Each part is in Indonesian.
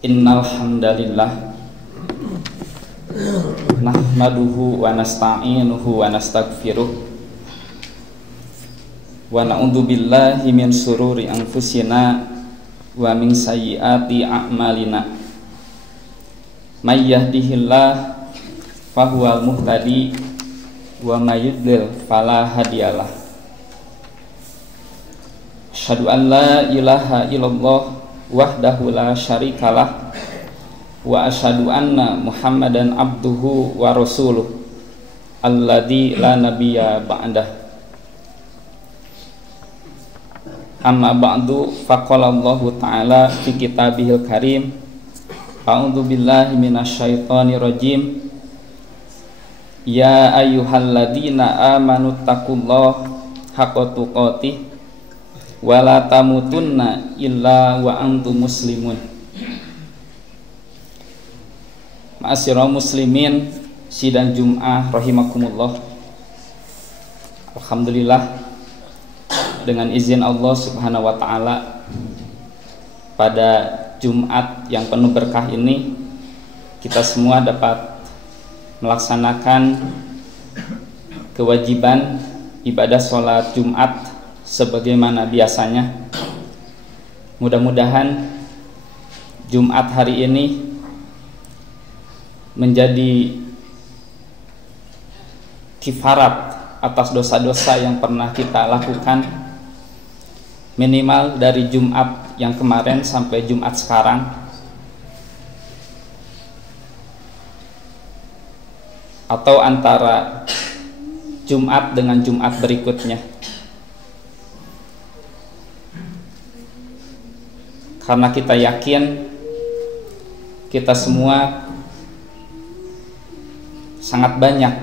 Innal hamdalillah nahmaduhu wa nasta'inuhu wa nastaghfiruh wa na'udzu billahi min sururi anfusina wa min sayyiati a'malina. May yahdihillah fahuwal muhtadi wa may yudlil fala hadiyalah. Asyhadu an la ilaha illallah wahdahu la syarikalah wa asyhadu anna Muhammadan abduhu wa rasuluh alladzi la nabiyya ba'dah. Amma ba'du, faqala Allahu ta'ala fi kitabihil karim, a'udzu billahi minasyaitonir rajim. Ya ayyuhalladzina amanu taqullaha haqqa tuqatih wala tamutunna illa wa antum muslimun. Ma'asyiral muslimin sidang Jum'ah rahimakumullah. Alhamdulillah, dengan izin Allah Subhanahu wa taala, pada Jumat yang penuh berkah ini kita semua dapat melaksanakan kewajiban ibadah sholat Jumat sebagaimana biasanya. Mudah-mudahan Jumat hari ini menjadi kifarat atas dosa-dosa yang pernah kita lakukan, minimal dari Jumat yang kemarin sampai Jumat sekarang, atau antara Jumat dengan Jumat berikutnya. Karena kita yakin kita semua sangat banyak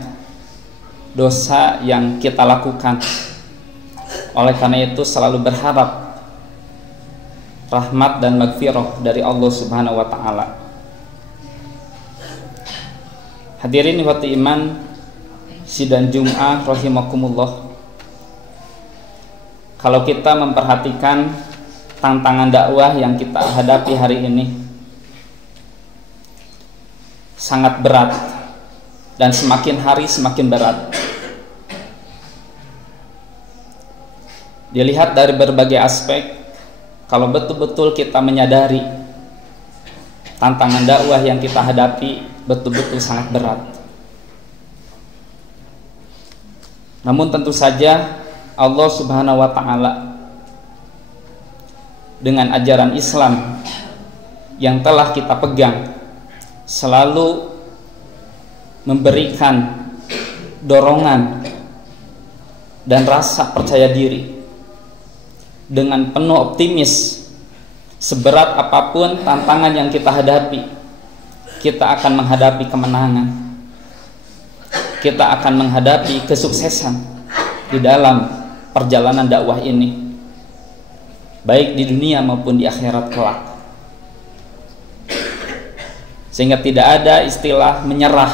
dosa yang kita lakukan. Oleh karena itu selalu berharap rahmat dan maghfirah dari Allah Subhanahu wa taala. Hadirin ikhwati iman sidang Jum'ah rahimakumullah. Kalau kita memperhatikan tantangan dakwah yang kita hadapi hari ini sangat berat, dan semakin hari semakin berat. Dilihat dari berbagai aspek, kalau betul-betul kita menyadari tantangan dakwah yang kita hadapi betul-betul sangat berat. Namun tentu saja Allah Subhanahu wa taala dengan ajaran Islam yang telah kita pegang selalu memberikan dorongan dan rasa percaya diri dengan penuh optimis. Seberat apapun tantangan yang kita hadapi, kita akan menghadapi kemenangan, kita akan menghadapi kesuksesan di dalam perjalanan dakwah ini, baik di dunia maupun di akhirat kelak. Sehingga tidak ada istilah menyerah,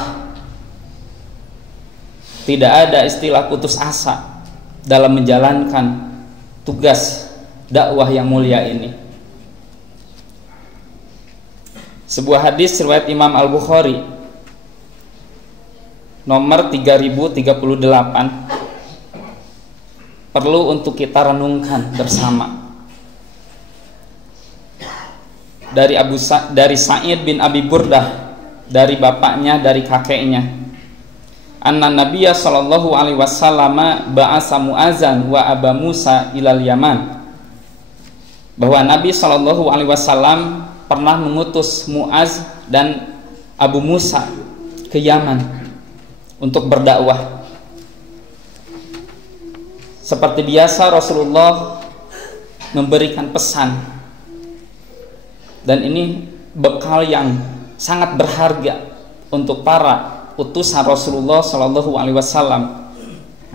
tidak ada istilah putus asa dalam menjalankan tugas dakwah yang mulia ini. Sebuah hadis riwayat Imam Al-Bukhari nomor 3038 perlu untuk kita renungkan bersama. Dari Sa'id bin Abi Burdah, dari bapaknya, dari kakeknya, anna Nabiyya sallallahu alaihi wasallam ba'asa Mu'azan wa Aba Musa ilal Yaman, bahwa Nabi sallallahu alaihi wasallam pernah mengutus Mu'az dan Abu Musa ke Yaman untuk berdakwah. Seperti biasa Rasulullah memberikan pesan, dan ini bekal yang sangat berharga untuk para utusan Rasulullah Shallallahu Alaihi Wasallam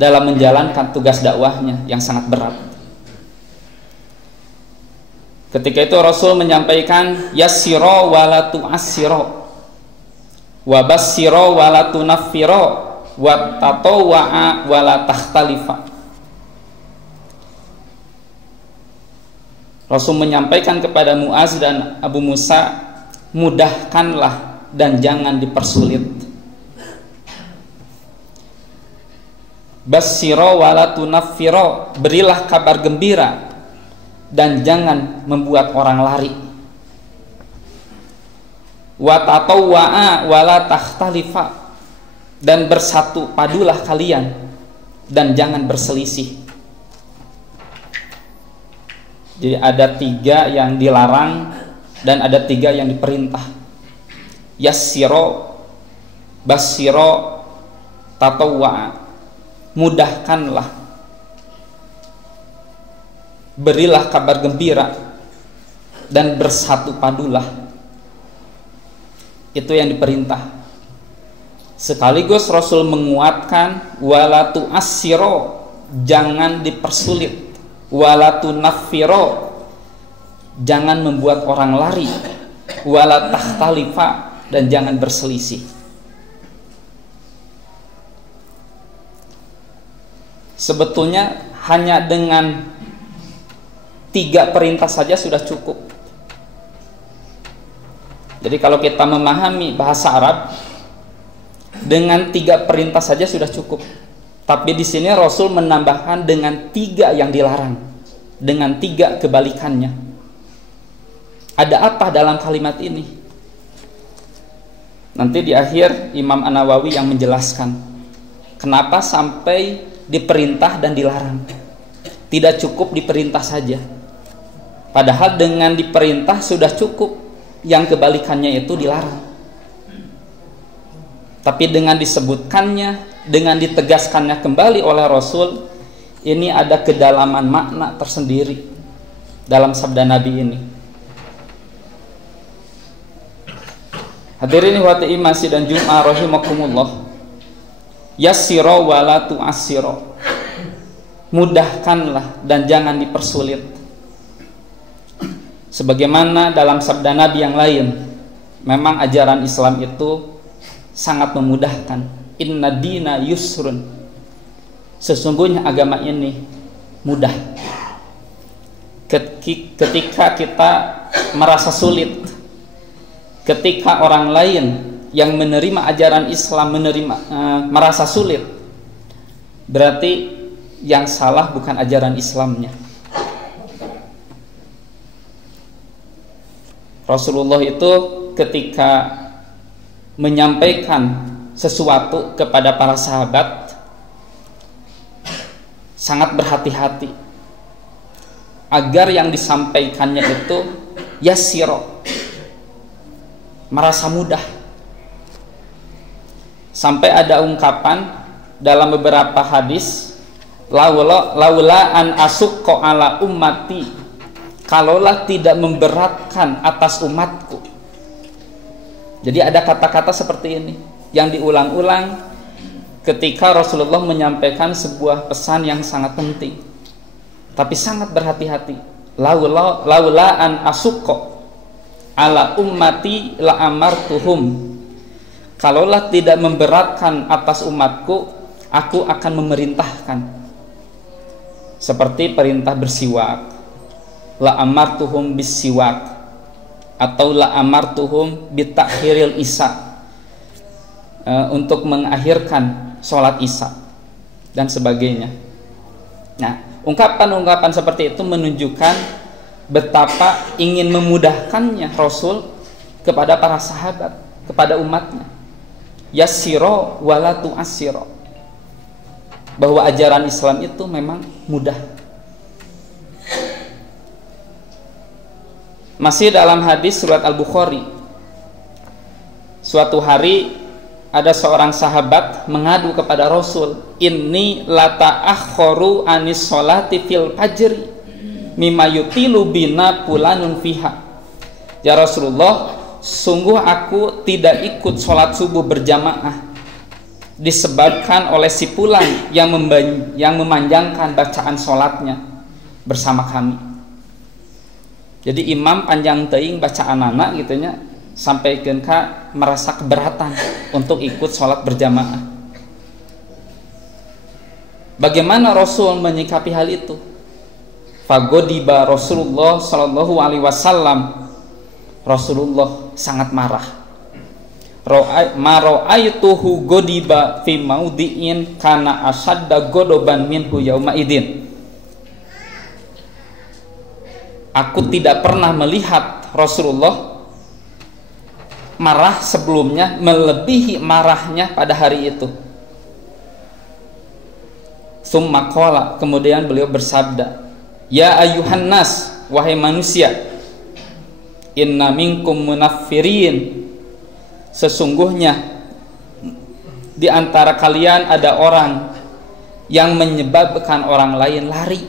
dalam menjalankan tugas dakwahnya yang sangat berat. Ketika itu Rasul menyampaikan, yassiro wala tu'assiro, wabassiro wala tunaffiro, wattatowa'a wala takhtalifa. Rasul menyampaikan kepada Mu'az dan Abu Musa, mudahkanlah dan jangan dipersulit. Basyiro wala tunaffiro, berilah kabar gembira dan jangan membuat orang lari. Wa tatawwa'a wala takhtalifa, dan bersatu padulah kalian dan jangan berselisih. Jadi ada 3 yang dilarang dan ada 3 yang diperintah. Yassiro, basyiro, tatawwa'a, mudahkanlah, berilah kabar gembira dan bersatu padulah. Itu yang diperintah. Sekaligus Rasul menguatkan wala tu'assiro, jangan dipersulit, wala tunaffiro, jangan membuat orang lari, wala takhtalifa, dan jangan berselisih. Sebetulnya hanya dengan 3 perintah saja sudah cukup. Jadi kalau kita memahami bahasa Arab, dengan 3 perintah saja sudah cukup. Tapi di sini Rasul menambahkan dengan 3 yang dilarang, dengan 3 kebalikannya. Ada apa dalam kalimat ini? Nanti di akhir Imam An-Nawawi yang menjelaskan kenapa sampai diperintah dan dilarang. Tidak cukup diperintah saja. Padahal dengan diperintah sudah cukup, yang kebalikannya itu dilarang. Tapi dengan disebutkannya, dengan ditegaskannya kembali oleh Rasul, ini ada kedalaman makna tersendiri dalam sabda Nabi ini. Hadirin wati imasi dan Jum'ah rahimakumullah. Yassiro wala tu'assiro, mudahkanlah dan jangan dipersulit. Sebagaimana dalam sabda Nabi yang lain, memang ajaran Islam itu sangat memudahkan. Inna dina yusrun, sesungguhnya agama ini mudah. Ketika kita merasa sulit, ketika orang lain yang menerima ajaran Islam merasa sulit, berarti yang salah bukan ajaran Islamnya. Rasulullah itu ketika menyampaikan sesuatu kepada para sahabat sangat berhati-hati agar yang disampaikannya itu yassiro, merasa mudah. Sampai ada ungkapan dalam beberapa hadis, laula an asukko ala ummati, kalaulah tidak memberatkan atas umatku. Jadi ada kata-kata seperti ini yang diulang-ulang ketika Rasulullah menyampaikan sebuah pesan yang sangat penting, tapi sangat berhati-hati. Laula an asukko ala ummati la amartuhum, kalaulah tidak memberatkan atas umatku, aku akan memerintahkan. Seperti perintah bersiwak, la amartuhum bisiwak, atau la amartuhum bitakhiril isya, untuk mengakhirkan sholat isya dan sebagainya. Nah, ungkapan-ungkapan seperti itu menunjukkan betapa ingin memudahkannya Rasul kepada para sahabat, kepada umatnya. Yassiro wala tu'assiro, bahwa ajaran Islam itu memang mudah. Masih dalam hadis surat Al-Bukhari, suatu hari ada seorang sahabat mengadu kepada Rasul, inni lata'akhkharu anis sholati fil fajri mimma yutilu bina pulanun fiha. Ya Rasulullah, sungguh aku tidak ikut sholat subuh berjamaah disebabkan oleh si fulan yang memanjangkan bacaan sholatnya bersama kami. Jadi imam panjang teing bacaan anak gitunya, sampai kenka merasa keberatan untuk ikut sholat berjamaah. Bagaimana Rasul menyikapi hal itu? Fagodiba Rasulullah Shallallahu Alaihi Wasallam, Rasulullah sangat marah. Maro'aituhu godiba fi maudi'in kana asadda godoban minhu yauma idin. Aku tidak pernah melihat Rasulullah marah sebelumnya melebihi marahnya pada hari itu. Summa qala, kemudian beliau bersabda, ya ayuhan nas, wahai manusia, inna minkum munaffirin, sesungguhnya di antara kalian ada orang yang menyebabkan orang lain lari.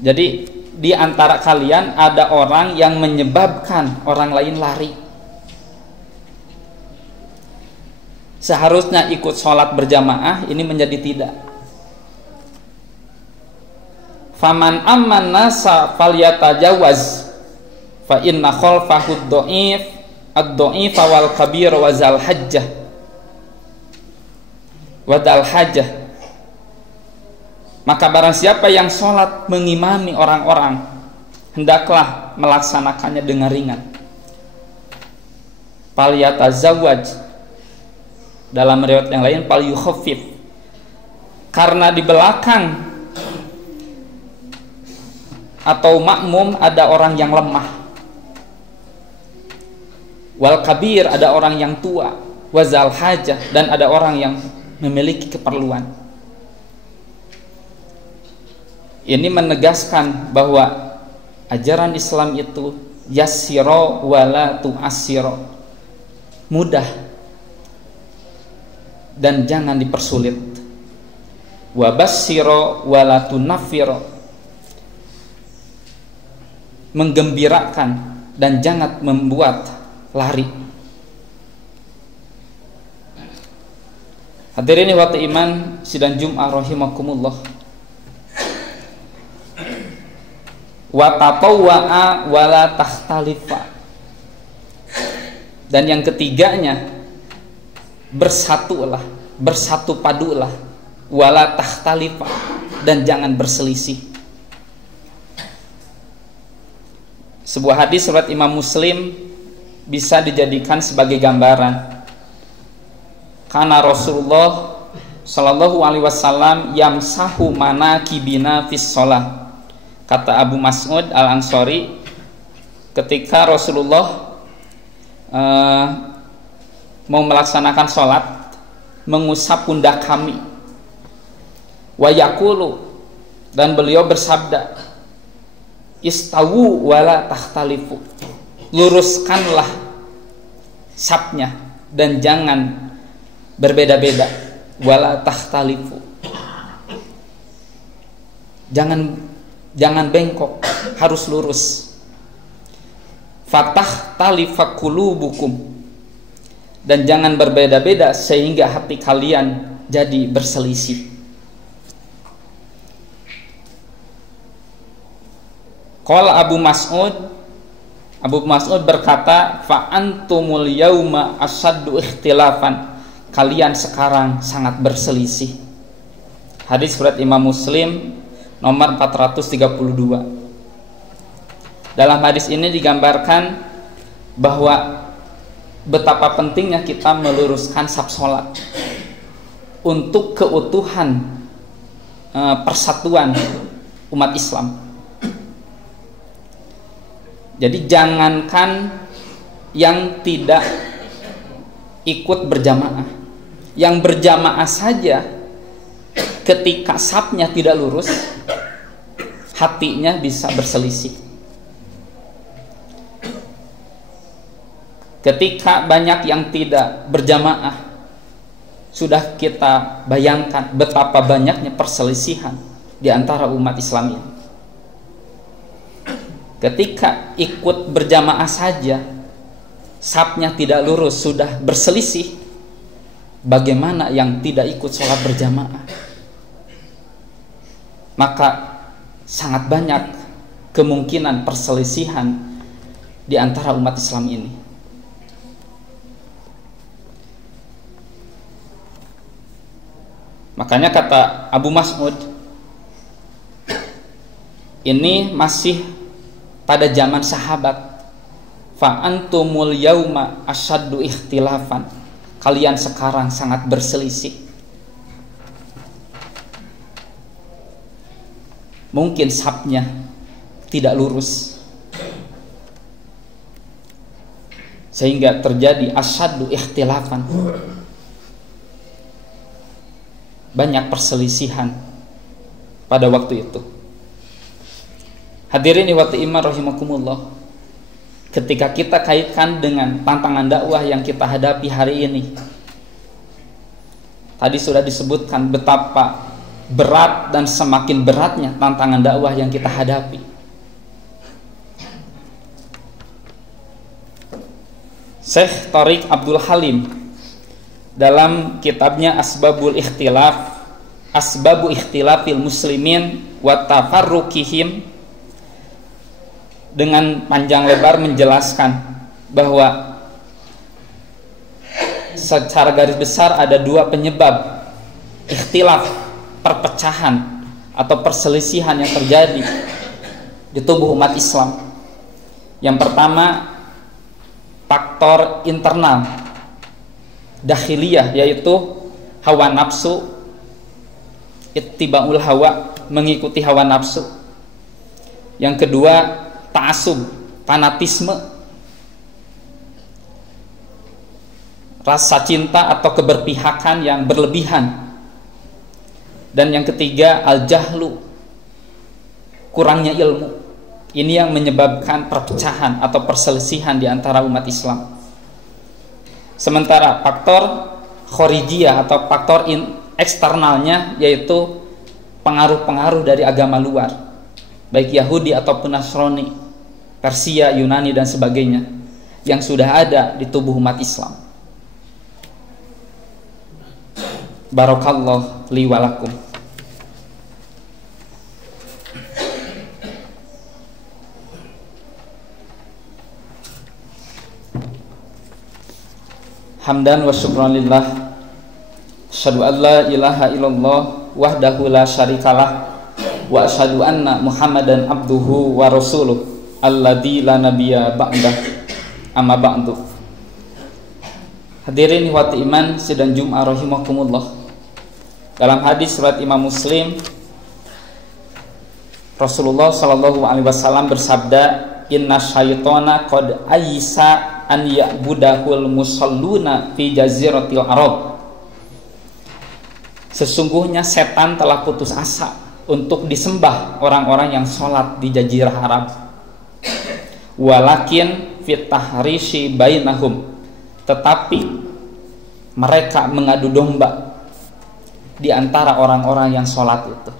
Jadi di antara kalian ada orang yang menyebabkan orang lain lari. Seharusnya ikut sholat berjamaah, ini menjadi tidak. Faman amman nasa falyatajawaz fa inna khalfahu ad-dha'if wal kabir wa zal hajjah wa dal hajjah. Maka barang siapa yang sholat mengimami orang-orang, hendaklah melaksanakannya dengan ringan. Falyatazawwaj, dalam riwayat yang lain falyukhaffif, karena di belakang atau makmum ada orang yang lemah, wal kabir ada orang yang tua, wazal hajah dan ada orang yang memiliki keperluan. Ini menegaskan bahwa ajaran Islam itu yassiro wala tu'assiro, mudah dan jangan dipersulit, wabassiro wala tunaffiro, menggembirakan dan jangan membuat lari. Hadirin wa iman sidang Jum'ah rahimakumullah. Wa tatawwa'a wala takhtalifa, dan yang ketiganya bersatulah, bersatu padulah, wala takhtalifa, dan jangan berselisih. Sebuah hadis riwayat Imam Muslim bisa dijadikan sebagai gambaran. Karena Rasulullah Shallallahu Alaihi Wasallam yamsahu manakibina fis shalah. Kata Abu Mas'ud Al-Ansari, ketika Rasulullah mau melaksanakan sholat, mengusap pundak kami. Wa yaqulu, dan beliau bersabda, istawu wala takhtalifu, luruskanlah sapnya dan jangan berbeda-beda, wala takhtalifu, jangan bengkok, harus lurus. Fatah talifakulubukum, dan jangan berbeda-beda sehingga hati kalian jadi berselisih. Qala Abu Mas'ud berkata, fa antumul yauma asaddu ikhtilafan, kalian sekarang sangat berselisih. Hadis riwayat Imam Muslim nomor 432. Dalam hadis ini digambarkan bahwa betapa pentingnya kita meluruskan saf salat untuk keutuhan persatuan umat Islam. Jadi jangankan yang tidak ikut berjamaah, yang berjamaah saja ketika safnya tidak lurus, hatinya bisa berselisih. Ketika banyak yang tidak berjamaah, sudah kita bayangkan betapa banyaknya perselisihan di antara umat Islam ini. Ketika ikut berjamaah saja, safnya tidak lurus, sudah berselisih, bagaimana yang tidak ikut sholat berjamaah? Maka sangat banyak kemungkinan perselisihan di antara umat Islam ini. Makanya kata Abu Mas'ud, ini masih pada zaman sahabat, fa antumul yauma asyaddu ikhtilafan, kalian sekarang sangat berselisih. Mungkin sabnya tidak lurus, sehingga terjadi asyaddu ikhtilafan, banyak perselisihan pada waktu itu. Hadirin ikhwati iman rahimakumullah, ketika kita kaitkan dengan tantangan dakwah yang kita hadapi hari ini, tadi sudah disebutkan betapa berat dan semakin beratnya tantangan dakwah yang kita hadapi. Syekh Tariq Abdul Halim dalam kitabnya Asbabul Ikhtilaf, Asbabu Ikhtilafil Muslimin wa Tafarruqihim, dengan panjang lebar menjelaskan bahwa secara garis besar ada dua penyebab ikhtilaf, perpecahan atau perselisihan yang terjadi di tubuh umat Islam. Yang pertama, faktor internal dakhiliyah, yaitu hawa nafsu, ittiba'ul hawa, mengikuti hawa nafsu. Yang kedua, ta'assub, fanatisme, rasa cinta atau keberpihakan yang berlebihan. Dan yang ketiga, al-jahlu, kurangnya ilmu. Ini yang menyebabkan perpecahan atau perselisihan di antara umat Islam. Sementara faktor khorijiyah atau faktor eksternalnya, yaitu pengaruh-pengaruh dari agama luar, baik Yahudi ataupun Nasrani, Persia, Yunani dan sebagainya, yang sudah ada di tubuh umat Islam. Barakallahu li wa lakum. Hamdan wa syukran lillah, asyhadu an la ilaha illallah wahdahu la syarikalah, wa asyhadu anna Muhammadan abduhu wa rasuluh alladzi la nabiyya ba'dah, amma ba'du. Hadirin ikhwati iman sidang Jumat rahimakumullah. Dalam hadis riwayat Imam Muslim, Rasulullah sallallahu alaihi wasallam bersabda, inna syaitana qad aisa an ya'budahul musalluna fi jaziratil arab. Sesungguhnya setan telah putus asa untuk disembah orang-orang yang sholat di jazirah Arab. Walakin fit tahrishi bainahum, tetapi mereka mengadu domba di antara orang-orang yang sholat itu.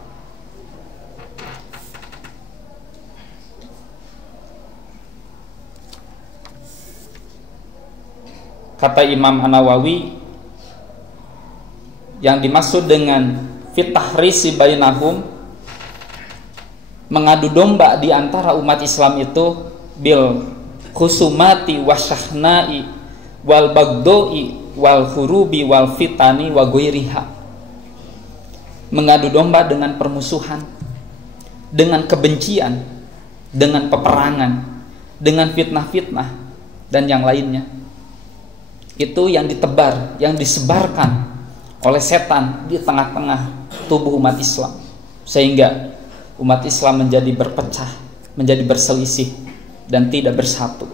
Kata Imam An-Nawawi, yang dimaksud dengan fit tahrisi bainahum, mengadu domba di antara umat Islam itu, bil khusumati wasyahnai wal bagdoi wal hurubi wal fitani wa ghairiha. Mengadu domba dengan permusuhan, dengan kebencian, dengan peperangan, dengan fitnah-fitnah dan yang lainnya. Itu yang ditebar, yang disebarkan oleh setan di tengah-tengah tubuh umat Islam, sehingga umat Islam menjadi berpecah, menjadi berselisih dan tidak bersatu.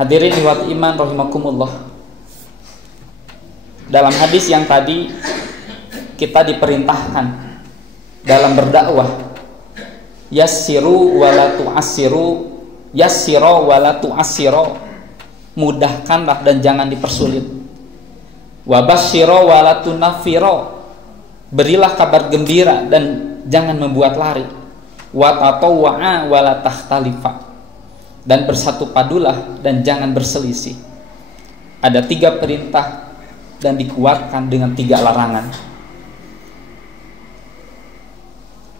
Hadirin ikhwat iman rahimakumullah, dalam hadis yang tadi kita diperintahkan dalam berdakwah, yassiru wala tu'assiru, yassiro wala tu'assiro, mudahkanlah dan jangan dipersulit. Wabasyiro wala tunafiro, berilah kabar gembira dan jangan membuat lari. Watatawwa'a wala takhtalifa, dan bersatu padulah dan jangan berselisih. Ada 3 perintah dan dikuatkan dengan 3 larangan.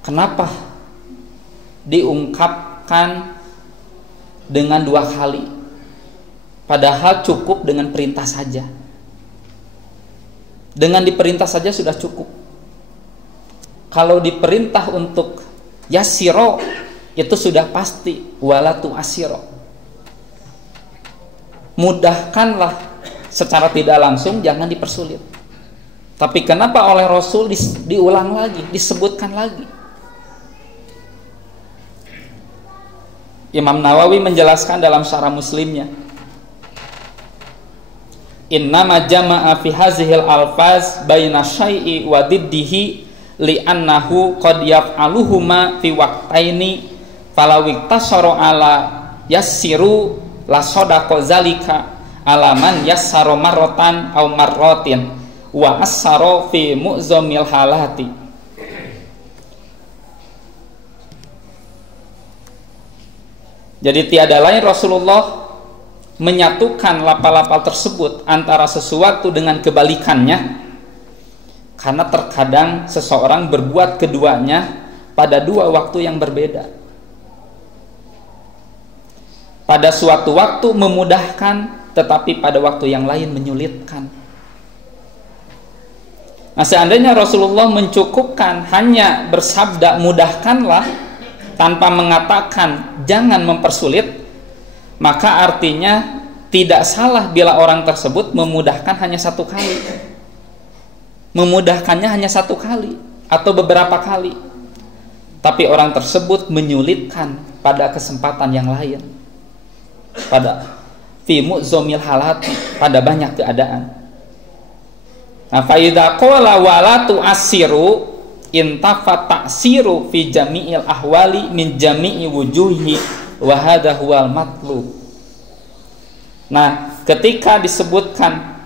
Kenapa diungkapkan dengan 2 kali, padahal cukup dengan perintah saja? Dengan diperintah saja sudah cukup. Kalau diperintah untuk Yassiro itu sudah pasti, wala tu'assiro. Mudahkanlah secara tidak langsung, jangan dipersulit. Tapi kenapa oleh Rasul diulang lagi, disebutkan lagi? Imam Nawawi menjelaskan dalam Syarah Muslimnya, innama jama'a fi hazihil alfaz baina syai'i wa diddihi li'annahu qad yaf'aluhuma fi waqtaini falaw iktasara ala yassiru la sadaqa zalika ala man yassara marratan aw marratin wa assara fi mu'zamil halati. Jadi tiada lain Rasulullah menyatukan lafal-lafal tersebut antara sesuatu dengan kebalikannya, karena terkadang seseorang berbuat keduanya pada dua waktu yang berbeda. Pada suatu waktu memudahkan, tetapi pada waktu yang lain menyulitkan. Nah, seandainya Rasulullah mencukupkan hanya bersabda mudahkanlah tanpa mengatakan jangan mempersulit, maka artinya tidak salah bila orang tersebut memudahkan hanya satu kali, memudahkannya hanya satu kali atau beberapa kali, tapi orang tersebut menyulitkan pada kesempatan yang lain, pada fi mu'zamil halati, pada banyak keadaan. Nah, fa idza qala wala tu'assiru intafa ta'siru fi jami'il ahwali min jami'i wujuhi wa hadha huwal matlub. Nah, ketika disebutkan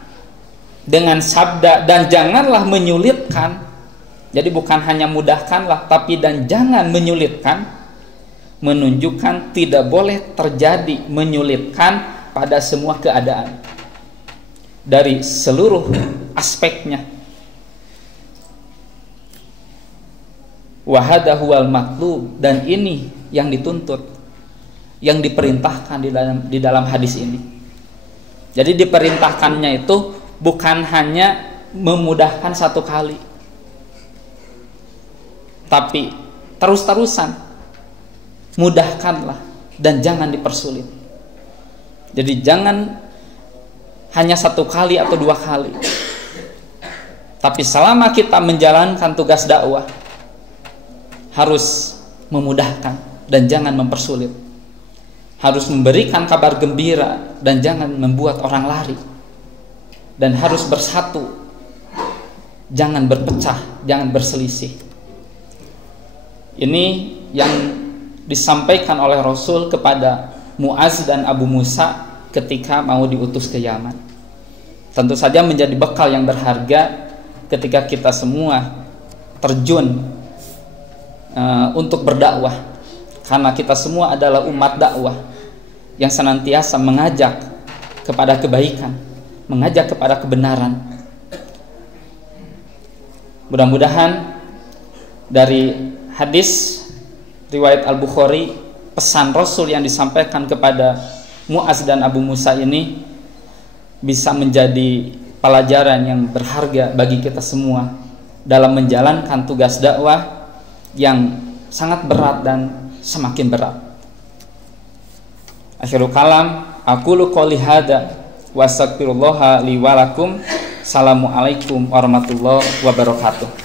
dengan sabda dan janganlah menyulitkan, jadi bukan hanya mudahkanlah, tapi dan jangan menyulitkan, menunjukkan tidak boleh terjadi menyulitkan pada semua keadaan dari seluruh aspeknya. Wahada huwal matlub, dan ini yang dituntut, yang diperintahkan di dalam hadis ini. Jadi diperintahkannya itu bukan hanya memudahkan satu kali, tapi terus-terusan mudahkanlah dan jangan dipersulit. Jadi jangan hanya satu kali atau dua kali, tapi selama kita menjalankan tugas dakwah harus memudahkan dan jangan mempersulit, harus memberikan kabar gembira dan jangan membuat orang lari, dan harus bersatu, jangan berpecah, jangan berselisih. Ini yang disampaikan oleh Rasul kepada Muaz dan Abu Musa ketika mau diutus ke Yaman. Tentu saja menjadi bekal yang berharga ketika kita semua terjun untuk berdakwah, karena kita semua adalah umat dakwah yang senantiasa mengajak kepada kebaikan, mengajak kepada kebenaran. Mudah-mudahan dari hadis riwayat Al-Bukhari, pesan Rasul yang disampaikan kepada Muaz dan Abu Musa ini bisa menjadi pelajaran yang berharga bagi kita semua dalam menjalankan tugas dakwah yang sangat berat dan semakin berat. Akhirul kalam, aqulu qouli hadza wa astaghfirullah li wa lakum. Assalamualaikum warahmatullahi wabarakatuh.